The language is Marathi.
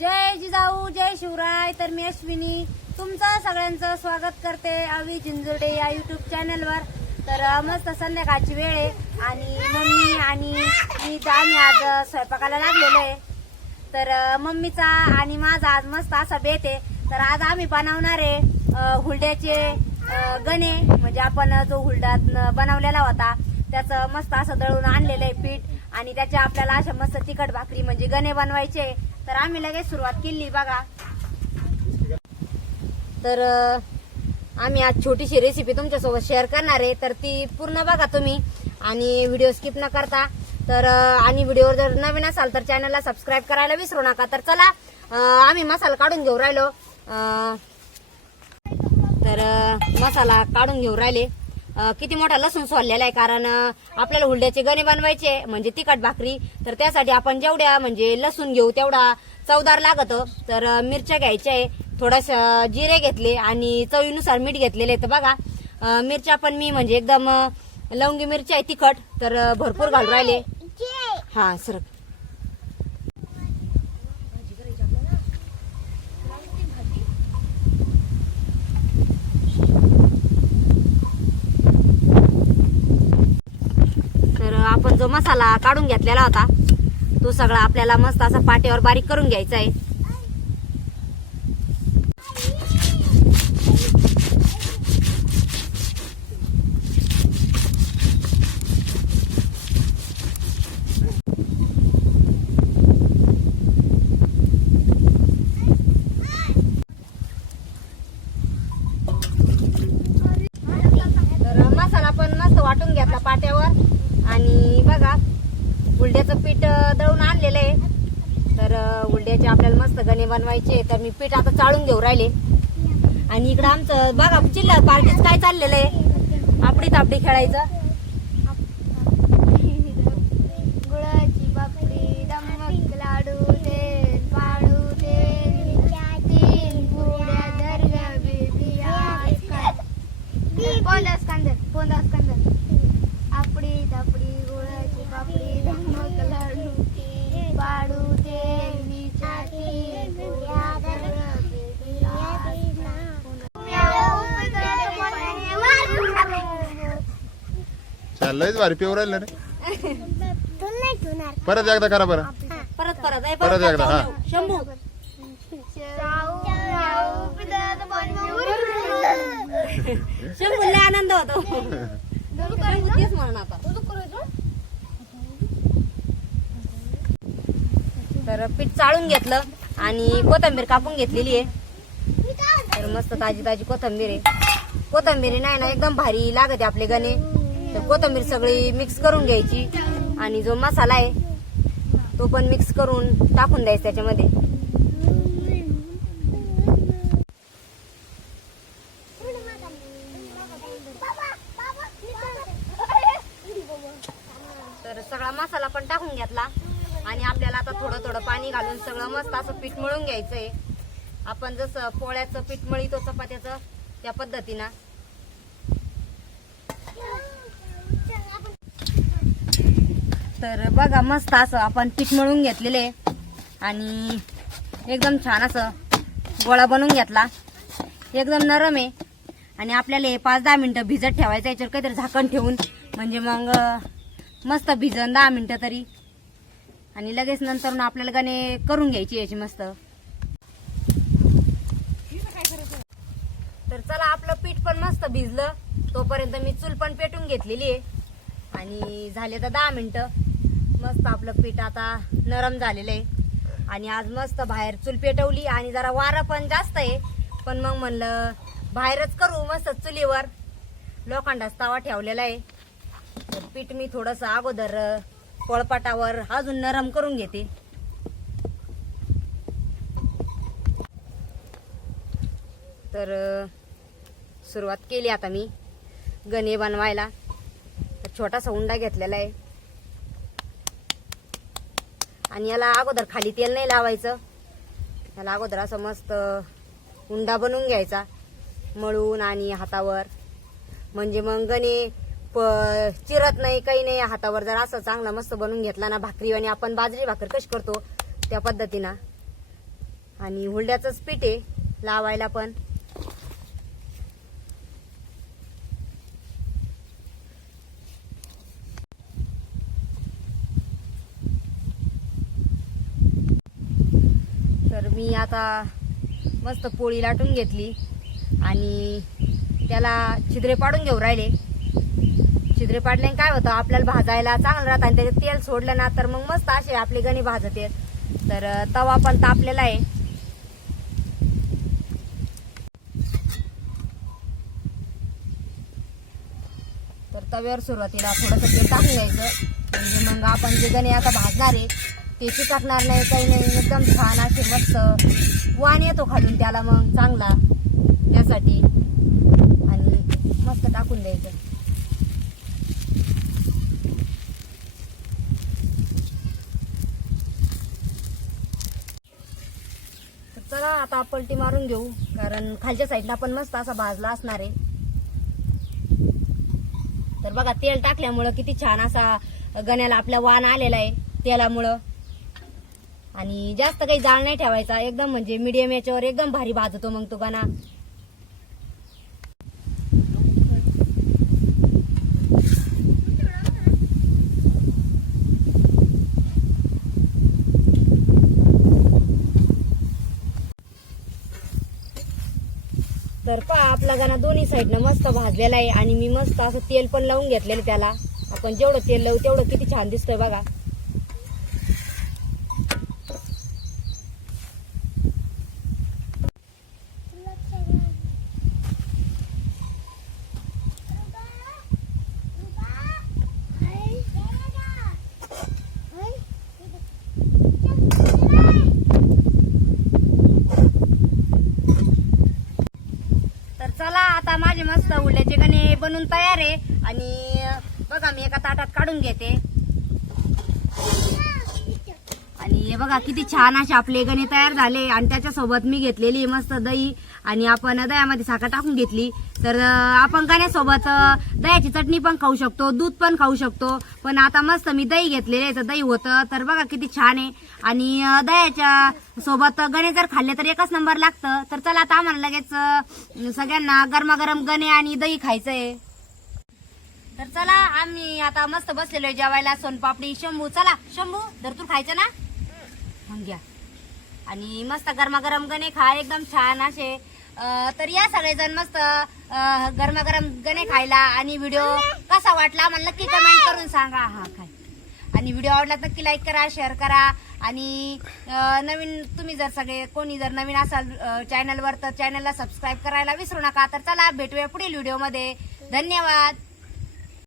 जय जिजाऊ जय शिवराय. तर मी अश्विनी तुमचं सगळ्यांचं स्वागत करते अवी झिंजुर्डे या युट्यूब चॅनलवर तर मस्त संध्याकाळची वेळ आहे आणि मम्मी आणि मी तर आम्ही आज स्वयंपाकाला लागलेलो आहे. तर मम्मीचा आणि माझा आज मस्त असा बेत आहे. तर आज आम्ही बनवणार आहे हुलड्याचे गणे. म्हणजे आपण जो हुलडा बनवलेला होता त्याचं मस्त असं दळून आणलेलं आहे पीठ. आणि त्याच्या आपल्याला अशा मस्त तिखट भाकरी म्हणजे गणे बनवायचे तर आम्ही लगेच सुरुवात केली बघा. तर आम्ही आज छोटीशी रेसिपी तुमच्यासोबत शेअर करणार आहे. तर ती पूर्ण बघा तुम्ही आणि व्हिडिओ स्किप न करता. तर आणि व्हिडिओवर जर नवीन असाल तर चॅनलला सबस्क्राईब करायला विसरू नका. तर चला आम्ही मसाला काढून घेऊ राहिलो. तर मसाला काढून घेऊ राहिले. किती मोठा लसूण सोललेला आहे कारण आपल्याला हुलड्याचे गणे बनवायचे म्हणजे तिखट भाकरी. तर त्यासाठी आपण जेवढ्या म्हणजे लसूण घेऊ तेवढा चवदार लागत. तर मिरच्या घ्यायच्या आहे थोडासा जिरे घेतले आणि चवीनुसार मीठ घेतलेले तर बघा. मिरच्या पण मी म्हणजे एकदम लवंगी मिरची आहे तिखट. तर भरपूर घालून राहिले. हा सर तर आपण जो मसाला काढून घेतलेला होता. तो सगळा आपल्याला मस्त असा पाट्यावर बारीक करून घ्यायचा आहे तर मसाला पण मस्त वाटून घेतला पाट्यावर आणि बघा उलड्याचं पीठ अं, दळून आणलेलं आहे तर अं, उलड्याचे आपल्याला मस्त गणे बनवायचे तर मी पीठ आता चाळून घेऊ राहिले. आणि इकडं आमचं बघा चिल्ला पार्टीच काय चाललेलं आहे? आपडी तापडी खेळायचं. चाललंयच भारी पेवर राहिलं रे तुला नाही ठेवणार परत एकदा करा बरं. परत परत. परत एकदा, हा. शंभू शंभू. लय आनंद होतो. शंभू तेच म्हणून आता. तर पीठ चाळून घेतलं आणि कोथंबीर कापून घेतलेली आहे. तर मस्त ताजी ताजी कोथंबीर आहे. कोथंबीर नाही ना एकदम भारी लागते आपले गणे. तर कोथंबीर सगळी मिक्स करून घ्यायची. आणि जो मसाला आहे तो पण मिक्स करून टाकून द्यायचा त्याच्यामध्ये. तर सगळा मसाला पण टाकून घेतला. आणि आपल्याला आता थोडं थोडं पाणी घालून सगळं मस्त असं पीठ मळून घ्यायचंय. आपण जसं पोळ्याचं पीठ मळीतो चपात्याचं त्या पद्धतीनं. तर बघा मस्त असं आपण पीठ मळून घेतलेले. आणि एकदम छान असं गोळा बनवून घेतला. एकदम नरम आहे. आणि आपल्याला हे पाच दहा मिनटं भिजत ठेवायचं याच्यावर काहीतरी झाकण ठेवून. म्हणजे मग मस्त भिजन दहा मिनटं तरी. आणि लगेच नंतर मग आपल्याला गाणे करून घ्यायची याची मस्त. तर चला आपलं पीठ पण मस्त भिजलं. तोपर्यंत मी चूल पण पेटून घेतलेली आहे. आणि झाले तर दहा मिनटं. मस्त आपलं पीठ आता नरम झालेलं आहे. आणि आज मस्त बाहेर चूल पेटवली आणि जरा वारं पण जास्त आहे. पण मग म्हणलं बाहेरच करू मस्त चुलीवर. लोखंडाच तवा ठेवलेला आहे. पीठ मी थोडंसं अगोदर पोळपाटावर अजून नरम करून घेते. तर सुरुवात केली आता मी. गणे बनवायला. छोटासा उंडा घेतलेला आहे. आणि याला अगोदर खाली तेल नाही लावायचं. याला अगोदर असं मस्त हुंडा बनवून घ्यायचा मळून आणि हातावर. म्हणजे मग गणे प चिरत नाही काही नाही हातावर जर असं चांगला मस्त बनवून घेतला ना भाकरी आणि आपण बाजरी भाकर कशी करतो? त्या पद्धतीनं. आणि हुलड्याचंच पीठ आहे लावायला पण तर मी आता मस्त पोळी लाटून घेतली आणि त्याला छिद्रे पाडून घेऊ राहिले. छिद्रे पाडल्याने काय होतं आपल्याला भाजायला चांगलं राहतं आणि त्याच्यात तेल सोडलं ना तर मग मस्त असे आपले गणे भाजत आहेत. तर तवा पण तापलेला आहे. तर तव्यावर सुरुवातीला थोडंसं तेल टाकून घ्यायचं म्हणजे मग आपण जे गणे आता भाजणार आहे ते चिकटणार नाही काही नाही एकदम छान असे मस्त वाण येतो खालून त्याला मग चांगला त्यासाठी. आणि मस्त टाकून द्यायचं. चला आता पलटी मारून घेऊ कारण खालच्या साईडला पण मस्त असा भाजला असणार आहे. तर बघा तेल टाकल्यामुळं किती छान असा गण्याला आपल्या वाण आलेला आहे तेलामुळं. आणि जास्त काही जाळ नाही ठेवायचा. एकदम म्हणजे मीडियम याच्यावर एकदम भारी भाजतो मग तो बना तर पहा आपला गाणा दोन्ही साईडनं मस्त भाजलेला आहे. आणि मी मस्त असं तेल पण लावून घेतलेलं त्याला. आपण जेवढं तेल लावू तेवढं किती छान दिसतोय बघा तर चला आता माझे मस्त गणे बनून तयार आहे. आणि बघा मी एका ताटात काढून घेते. आणि हे बघा किती छान असे आपले गणे तयार झाले. आणि त्याच्यासोबत मी घेतलेली मस्त दही. आणि आपण दह्यामध्ये साखर टाकून घेतली. तर आपण गण्यासोबत अं, दह्याची चटणी पण खाऊ शकतो दूध पण खाऊ शकतो. पण आता मस्त मी दही घेतलेले आहे तर दही होतं. तर बघा किती छान आहे. आणि दह्याच्या सोबत गणे जर खाल्ले तर एकच नंबर लागतं. तर चला आता आम्हाला लगेच सगळ्यांना गरमागरम गणे आणि दही खायचंय तर चला आम्ही आता मस्त बसलेलो आहे जेवायला. सोनपापडी शंभू. चला शंभू जर तू खायचं ना? घ्या. आणि मस्त गरमागरम गणे खा. एकदम छान असे तर या सगळेजण मस्त गरमागरम गणे खायला आणि व्हिडिओ कसा वाटला मला नक्की कमेंट करून सांगा. हा काय? आणि व्हिडिओ आवडला तर नक्की लाईक करा शेअर करा. आणि नवीन तुम्ही जर सगळे कोणी जर नवीन असाल चॅनलवर तर चॅनलला सबस्क्राईब करायला विसरू नका. तर चला भेटूया पुढील व्हिडिओमध्ये धन्यवाद.